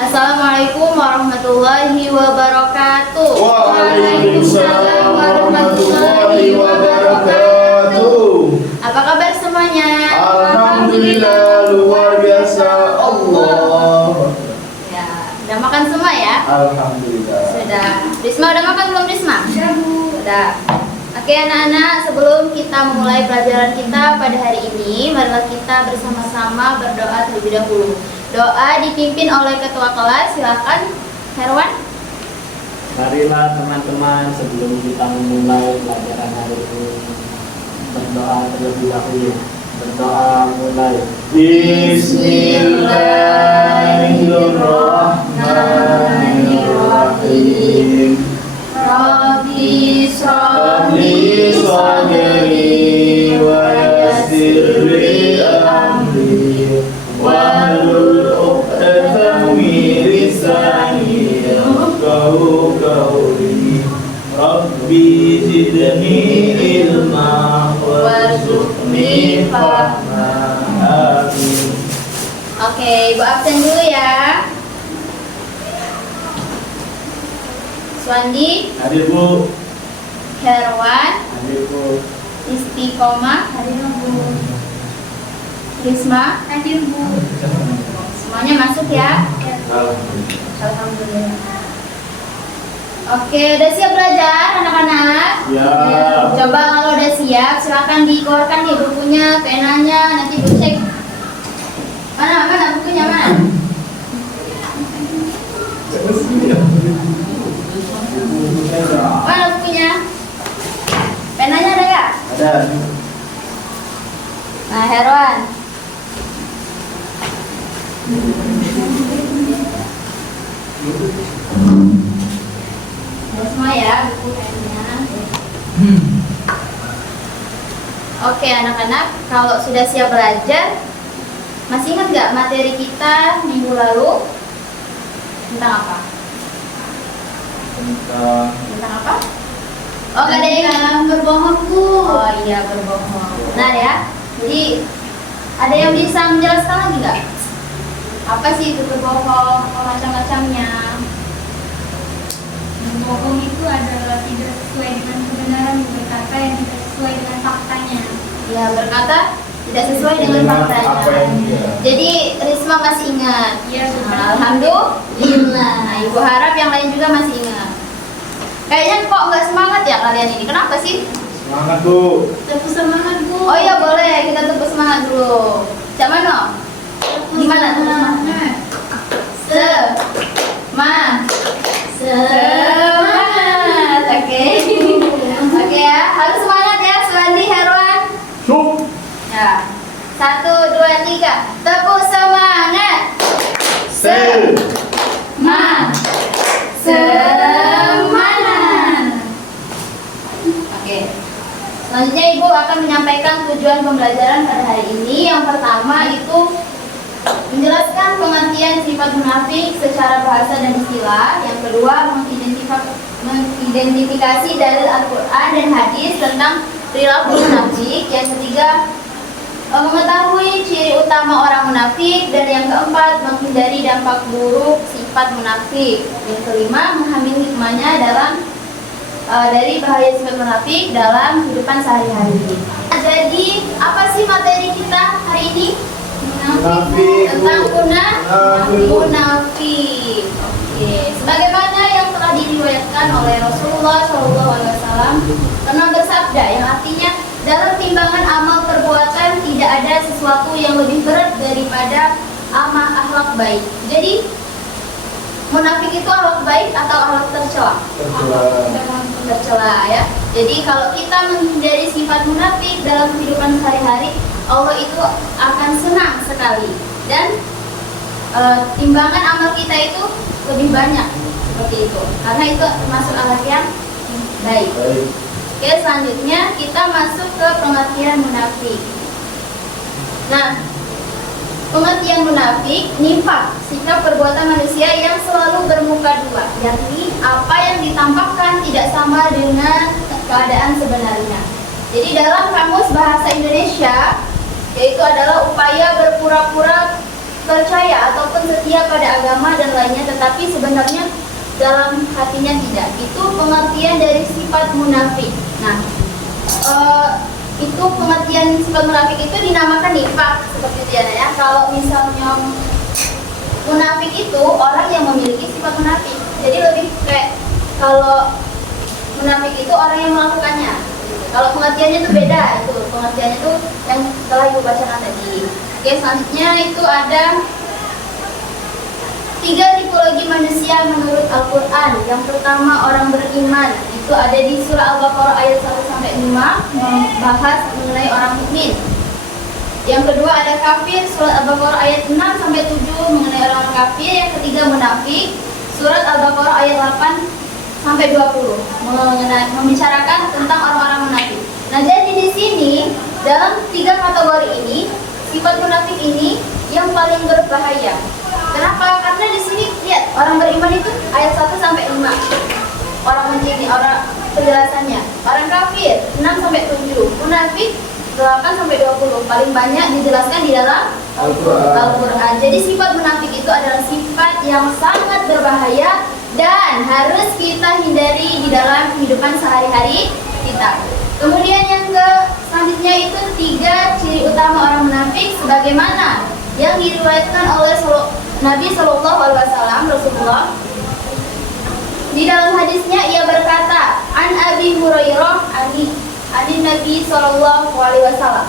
Assalamualaikum warahmatullahi wabarakatuh. Waalaikumsalam warahmatullahi wabarakatuh. Apa kabar semuanya? Alhamdulillah, luar biasa. Allah. Ya, udah makan semua ya? Alhamdulillah. Sudah. Risma udah makan belum Risma? Sudah, Bu. Sudah. Oke anak-anak, sebelum kita memulai pelajaran kita pada hari ini, marilah kita bersama-sama berdoa terlebih dahulu. Doa dipimpin oleh ketua kelas, silakan Herwan. Marilah teman-teman sebelum kita memulai pelajaran hari ini berdoa terlebih dahulu. Berdoa mulai. Bismillahirrahmanirrahim. Rabbi Rabbi sadri wa yassir li amri wahlul 'uqdatam min lisani yafqahu qawli. Rabbi zidni ilma warzuqni fahma. Amin. Oke, Ibu absen dulu ya. Swandi, Hadir Bu. Herwan, Hadir Bu. Istiqomah, Hadir, Bu. Risma, Hadir, Bu. semuanya masuk ya. Alhamdulillah. Alhamdulillah. Oke, udah siap belajar anak-anak? Siap. Coba kalau udah siap, silakan dikeluarkan nih bukunya, penanya, nanti Bu cek. Mana bukunya mana? Mana bukunya? Penanya ada ya? Ada. Nah, Herwan. Ada semua ya buku pennya. Oke anak-anak, kalau sudah siap belajar, masih ingat nggak materi kita minggu lalu tentang apa? Tentang apa? Oh, nggak ada yang berbohong Bu. Oh iya, berbohong. Benar ya. Jadi ada yang bisa menjelaskan lagi nggak? Apa sih itu berbohong? Apa macam-macamnya? Bohong itu adalah tidak sesuai dengan kebenaran, berkata yang tidak sesuai dengan faktanya. Ya, berkata tidak sesuai dengan Dengan faktanya. apa yang dia. Jadi Risma masih ingat. Iya, Nah, alhamdulillah. Nah, Ibu harap yang lain juga masih ingat. Kayaknya kok nggak semangat ya kalian ini? Kenapa sih? Semangat Bu. Tepuk semangat, Bu. Oh iya boleh, kita tepuk semangat dulu. Cak Mano? Gimana tepuk semangat? Semangat. Oke. Oke ya, harus semangat ya Swandi, Herwan. Sup. Ya. 1, 2, 3. Tepuk semangat. Semangat. Oke. Selanjutnya Ibu akan menyampaikan tujuan pembelajaran pada hari ini. Yang pertama itu menjelaskan pengertian sifat munafik secara bahasa dan istilah. Yang kedua, mengidentifikasi dalil Al-Quran dan hadis tentang perilaku munafik. Yang ketiga, mengetahui ciri utama orang munafik. Dan yang keempat, menghindari dampak buruk sifat munafik. Yang kelima, mengambil hikmahnya dari bahaya sifat munafik dalam kehidupan sehari-hari. Jadi, apa sih materi kita hari ini? Munafik. Tentang Munafik. munafik. Oke, sebagaimana yang telah diriwayatkan oleh Rasulullah SAW pernah bersabda, yang artinya dalam timbangan amal perbuatan tidak ada sesuatu yang lebih berat daripada amal akhlak baik. Jadi munafik itu akhlak baik atau akhlak tercela? Tercela ya. Jadi kalau kita menghindari sifat munafik dalam kehidupan sehari-hari, Allah itu akan senang sekali dan timbangan amal kita itu lebih banyak seperti itu. Karena itu termasuk akhlak yang baik. Oke, selanjutnya kita masuk ke pengertian munafik. Nah, pengertian munafik, nifak, sikap perbuatan manusia yang selalu bermuka dua, yakni apa yang ditampakkan tidak sama dengan keadaan sebenarnya. Jadi dalam Kamus Bahasa Indonesia, yaitu adalah upaya berpura-pura percaya ataupun setia pada agama dan lainnya, tetapi sebenarnya dalam hatinya tidak. Itu pengertian dari sifat munafik. Nah, itu pengertian sifat munafik itu dinamakan nifak seperti itu ya. Kalau misalnya munafik itu orang yang memiliki sifat munafik. Jadi lebih kayak kalau munafik itu orang yang melakukannya. Kalau pengertiannya itu beda, itu pengertiannya itu yang telah ibu bacakan tadi. Oke, selanjutnya itu ada 3 tipologi manusia menurut Al-Quran. Yang pertama orang beriman, itu ada di surah Al-Baqarah ayat 1-5 membahas mengenai orang mukmin. Yang kedua ada kafir, surat Al-Baqarah ayat 6-7 mengenai orang kafir. Yang ketiga munafik, surat Al-Baqarah ayat 8-20 membicarakan tentang orang-orang munafik. Nah, jadi di sini dalam 3 kategori ini, sifat munafik ini yang paling berbahaya. Kenapa? Karena di sini lihat orang beriman itu ayat 1-5. Orang menjadi orang penjelasannya. Orang kafir 6-7, munafik 8-20. Paling banyak dijelaskan di dalam Al-Quran. Jadi sifat munafik itu adalah sifat yang sangat berbahaya dan harus kita hindari di dalam kehidupan sehari-hari kita. Kemudian yang selanjutnya itu 3 ciri utama orang munafik sebagaimana yang diriwayatkan oleh Nabi Shallallahu Alaihi Wasallam, Rasulullah. Di dalam hadisnya ia berkata, An Abi Hurairah ani Nabi Shallallahu Alaihi Wasallam.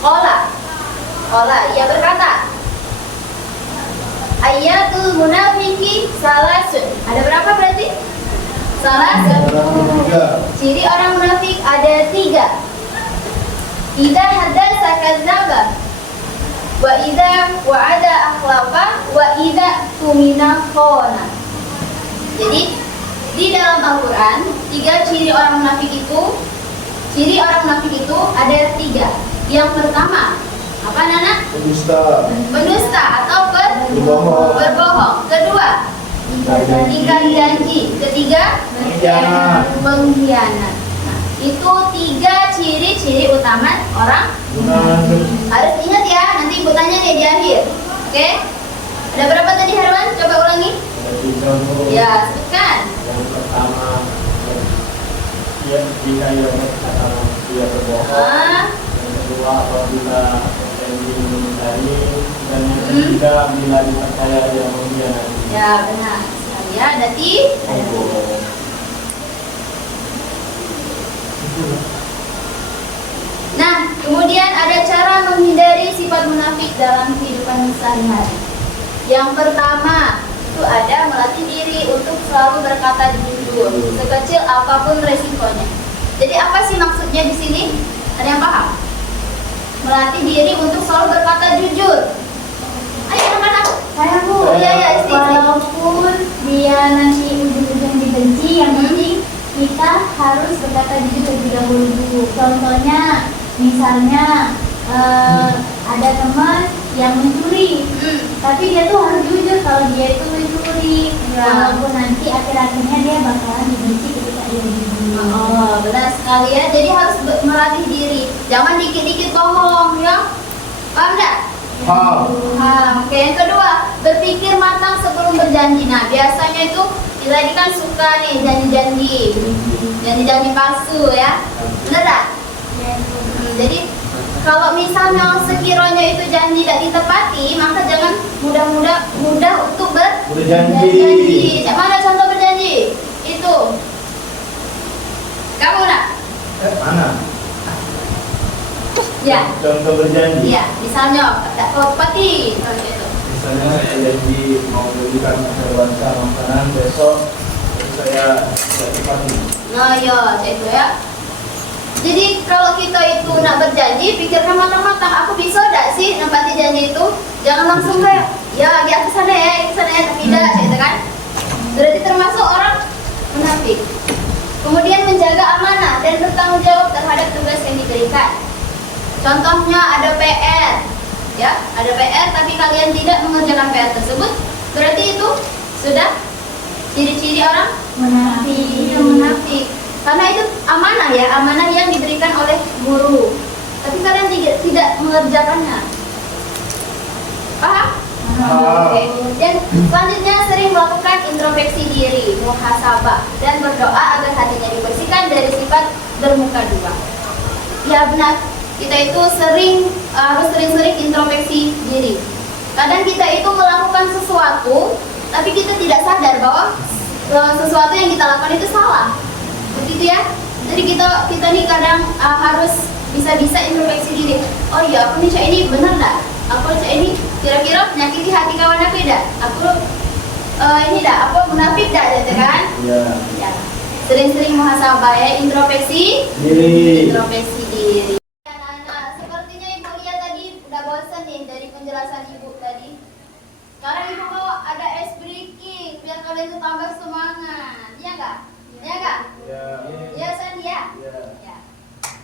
Qala ia berkata, ayatul munafiki salasun. Ada berapa berarti? Salasun. Ciri orang munafik ada 3. Idza hadatsa kadzdzaba, wa idza wa'ada akhlafa, wa idza tumina khana. Jadi di dalam Al-Quran 3 ciri orang munafik itu. Ciri orang munafik itu ada 3. Yang pertama, apa Nana? Pendusta atau berbohong. Kedua, ingkar janji. Ketiga, mengkhianat. Nah, itu 3 ciri-ciri utama orang munafik. Harus ingat ya, nanti ibu tanya nih di akhir. Oke? Ada berapa tadi Herwan? Coba ulangi. Ya, sebutkan. Yang pertama, jika ia berkata dia berbohong. Yang kedua, apabila janji mengingkari. Dan yang ketiga, bila dipercaya dia mengkhianati. Ya, benar. Ya, berarti nah, kemudian ada cara menghindari sifat munafik dalam kehidupan sehari-hari. Yang pertama, itu ada melatih diri untuk selalu berkata jujur, sekecil apapun resikonya. Jadi apa sih maksudnya di sini? Ada yang paham? Melatih diri untuk selalu berkata jujur. Ayo anak-anak. Saya Bu, Iya, walaupun dia nanti ujung-ujung dibenci, yang penting kita harus berkata jujur terlebih dahulu Bu. Contohnya, misalnya ada teman yang mencuri, tapi dia tuh harus jujur kalau dia itu mencuri, walaupun nanti akhir-akhirnya dia bakalan dibenci ketika dia jujur. Oh, benar sekali ya. Jadi harus melatih diri. Jangan dikit-dikit bohong ya. Paham enggak? Paham. Oke, yang kedua, berpikir matang sebelum berjanji. Nah, biasanya itu kita ini kan suka nih janji-janji palsu ya. Benar tak? Jadi kalau misalnya sekiranya itu janji tidak ditepati, maka jangan mudah untuk berjanji. Mana contoh berjanji? Itu. Kamu nak? Mana? Ya. Contoh berjanji. Ya, misalnya tidak tepati. Gitu. Misalnya saya janji mau belikan Herwansa makanan besok, terus saya tidak tepati. Nah, ya, itu ya. Jadi kalau kita itu nak berjanji, pikirkan matang-matang. Aku bisa tidak sih nempati janji itu? Jangan langsung kayak, ya di atas sana ya, tidak, gitu kan? Berarti termasuk orang munafik. Kemudian menjaga amanah dan bertanggung jawab terhadap tugas yang diberikan. Contohnya ada PR, ya, ada PR tapi kalian tidak mengerjakan PR tersebut, berarti itu sudah ciri-ciri orang munafik. Karena itu amanah ya, amanah yang diberikan oleh guru, tapi kalian tidak mengerjakannya. Paham? Oke. Dan selanjutnya sering melakukan introspeksi diri, muhasabah, dan berdoa agar hatinya dibersihkan dari sifat bermuka dua. Ya benar, kita itu harus sering-sering introspeksi diri. Kadang kita itu melakukan sesuatu, tapi kita tidak sadar bahwa sesuatu yang kita lakukan itu salah. Begitu ya. Jadi kita nih kadang harus bisa introspeksi diri. Oh iya, aku nih cak ini benar enggak? Aku cak ini kira-kira menyakiti hati kawan aku tidak? Aku ini dah, aku munafik dah, gitu kan? Iya. Ya. Sering-sering muhasabah ya, introspeksi Diri. Introspeksi diri. Anak-anak, sepertinya ibu lihat tadi udah bosan nih dari penjelasan ibu tadi. Sekarang ibu mau ada ice breaking biar kalian tuh tambah semangat. Iya enggak? Iya enggak? Iya. Iya San ya? Iya. Ya.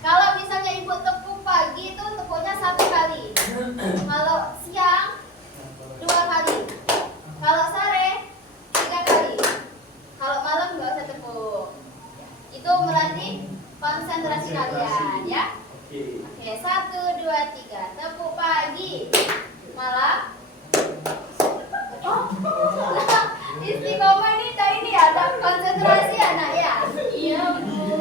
Kalau misalnya ibu tepuk pagi itu tepuknya 1 kali. Kalau siang 2 kali. Kalau sore 3 kali. Kalau malam nggak usah tepuk. Itu melatih konsentrasi kalian ya. Oke. Oke, 1, 2, 3. Tepuk pagi. Malam. Oh. Istiqomah ini ada konsentrasi anak ya. Iya.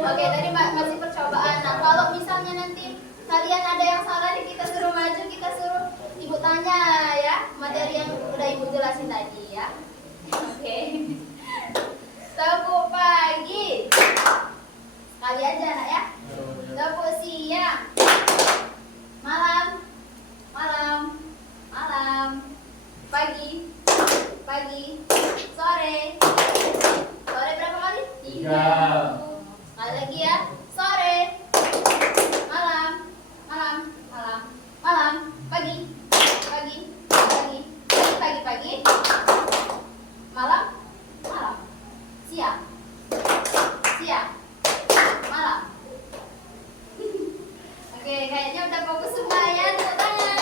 Oke, tadi masih percobaan. Nah, kalau misalnya nanti kalian ada yang salah nih, kita suruh maju, kita suruh ibu tanya ya materi yang udah ibu jelasin tadi ya. Oke. Tepuk pagi. Kali aja anak ya. Tepuk siang. Malam. Malam. Malam. Pagi. Pagi. Sore. Sore berapa kali? 3. Sekali lagi ya. Sore. Malam. Malam. Malam. Malam. Pagi. Pagi. Pagi. Pagi. Pagi. Malam. Malam. Siang. Siang. Malam. Oke, kayaknya udah fokus semua ya. Tepuk tangan.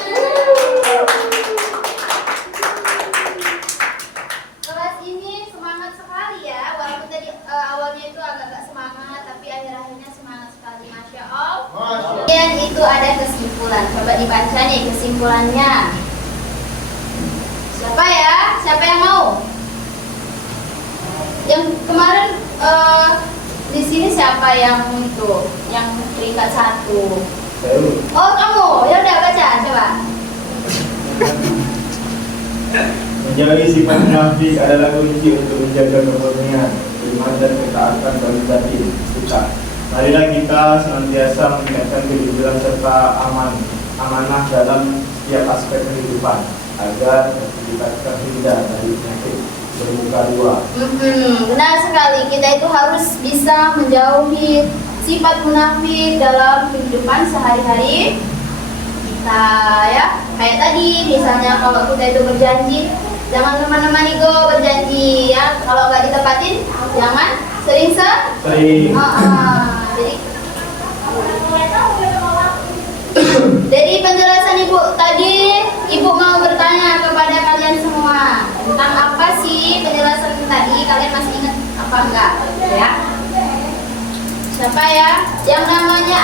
Kelas ini semangat sekali ya. Walaupun tadi awalnya itu agak-agak semangat, tapi akhir-akhirnya semangat sekali. Masya Allah. Dan itu ada kesimpulan. Coba dibaca nih kesimpulannya. Siapa ya? Siapa yang mau? Yang kemarin di sini siapa yang itu? Yang peringkat 1? Oh kamu, ya udah baca coba. Menjauhi sifat munafik adalah kunci untuk menjaga kemurnian, iman dan ketaatan bagi batin kita. Marilah kita senantiasa meningkatkan kejujuran serta amanah dalam setiap aspek kehidupan agar kita terhindar dari penyakit bermuka dua. Benar sekali, kita itu harus bisa menjauhi sifat munafik dalam kehidupan sehari-hari kita ya. Kayak tadi misalnya kalau kita itu berjanji, jangan teman-teman ego berjanji ya. Kalau nggak ditepatin, jangan sering. Jadi dari penjelasan ibu tadi, ibu mau bertanya kepada kalian semua tentang apa sih penjelasan tadi. Kalian masih ingat apa enggak? Ya. Siapa ya? Yang namanya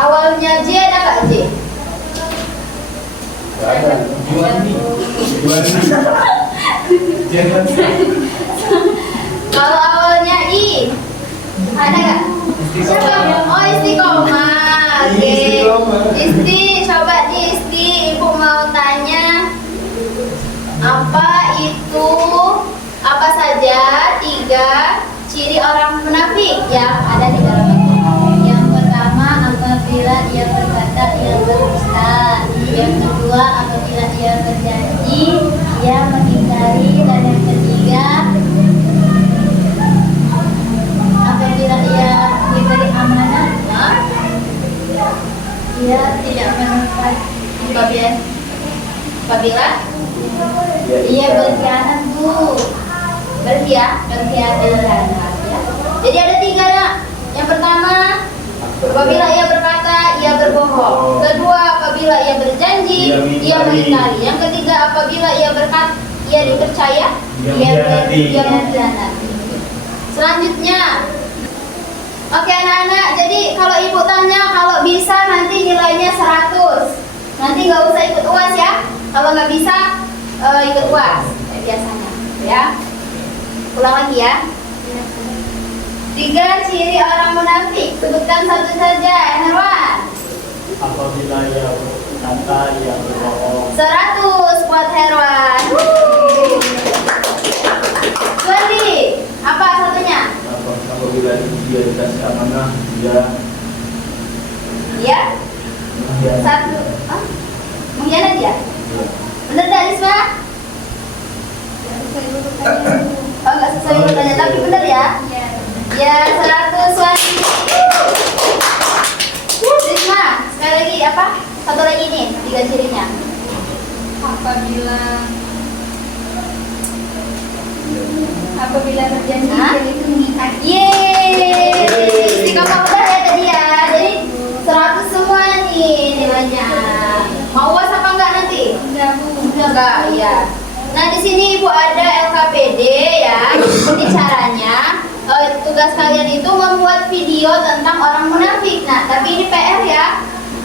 awalnya J ada nggak J? Ada. Kalau awalnya I ada nggak? Siapa? Oh istiqomah. Oke. Isti, coba di Isti, ibu mau tanya apa saja 3 ciri orang munafik yang ada di dalam itu. Yang pertama, apabila ia berkata ia berdusta. Yang kedua, apabila ia berjanji ia mengingkari. Dan yang ketiga, apabila ia diberi amanah ia tidak menepati. Apabila Ia berkhianat Bu. berkhianat ya. Jadi ada 3 nak. Yang pertama, apabila ia berkata ia berbohong. Kedua, apabila ia berjanji ia mengingkari. Yang ketiga, apabila ia berkata ia dipercaya ia mengkhianati. Selanjutnya, oke anak-anak, jadi kalau ibu tanya, kalau bisa nanti nilainya 100. Nanti nggak usah ikut UAS ya. Kalau nggak bisa ikut UAS kayak biasanya, ya. Ulang lagi ya. 3 ciri orang munafik. Sebutkan satu saja, Herwan. Apabila ia berkata, ia berbohong. 100 buat Herwan. Suandi, apa satunya? Apabila dia dikasih amanah, dia Ya, mengkhianati. satu. Hah? Mengkhianati ya? Bener dah, Risma? Oh, nggak sesuai urutannya, tapi bener ya? Ya, 100 Suandi. Risma, sekali lagi apa? Satu lagi nih, 3 cirinya. Apabila berjanji Hah? itu mengikat. Yeay, istiqomah udah ya tadi ya. Jadi 100 semua nih nilainya. Mau UAS apa enggak nanti? Enggak, Bu. Enggak, iya. Nah di sini Ibu ada LKPD ya. Ini caranya. Tugas kalian itu membuat video tentang orang munafik. Nah, tapi ini PR ya.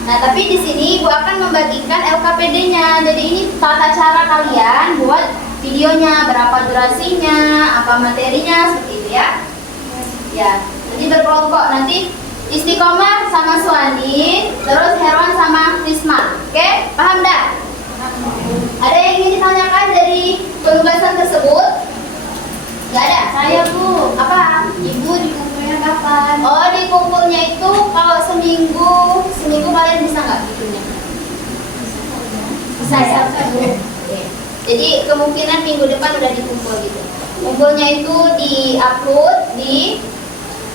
Nah, tapi di sini Ibu akan membagikan LKPD-nya. Jadi ini tata cara kalian buat videonya, berapa durasinya, apa materinya, seperti itu ya. Ya, nanti berkelompok. Nanti Istiqomah sama Suandi, terus Herwan sama Risma. Oke, paham dah? Ada yang ingin ditanyakan dari penugasan tersebut? Gak ada? Saya Bu. Apa? Ibu dikumpulnya kapan? Oh, dikumpulnya itu kalau seminggu kalian bisa nggak bikinnya? Bisa ya? Oke. Jadi kemungkinan minggu depan udah dikumpul gitu. Kumpulnya itu di-upload di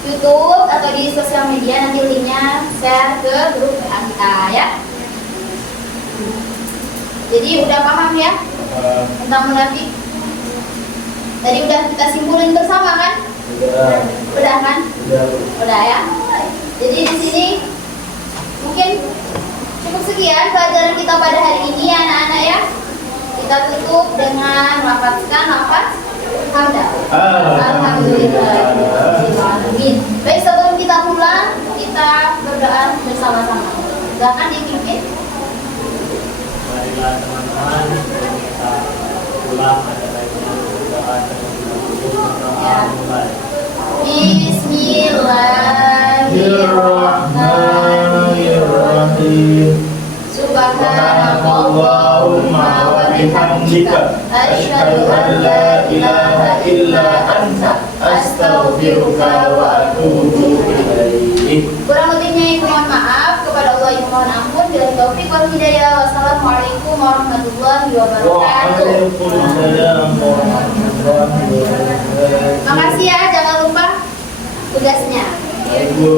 YouTube atau di sosial media, nanti linknya share ke grup WA kita ya. Jadi udah paham ya tentang munafik? Tadi udah kita simpulin bersama kan? Udah kan? Udah ya. Jadi di sini mungkin cukup sekian pelajaran kita pada hari ini ya anak-anak ya. Kita tutup dengan melafazkan lafaz hamdah. Alhamdulillah. Baik, sebelum kita pulang, kita berdoa bersama-sama. Silakan dipimpin. Marilah teman-teman, kita pulang ada lagi doa Ya. mulai. Bismillahirrahmanirrahim. Subhanakallahumma wa bihamdika asyhadu an la ilaha illa anta astaghfiruka wa atubu ilaik. Kurang lebihnya Ibu mohon maaf, kepada Allah Ibu mohon ampun, bila taufik wal hidayah. Wassalamualaikum warahmatullahi wabarakatuh. Waalaikumsalam warahmatullahi wabarakatuh. Makasih ya, jangan lupa tugasnya. Ibu.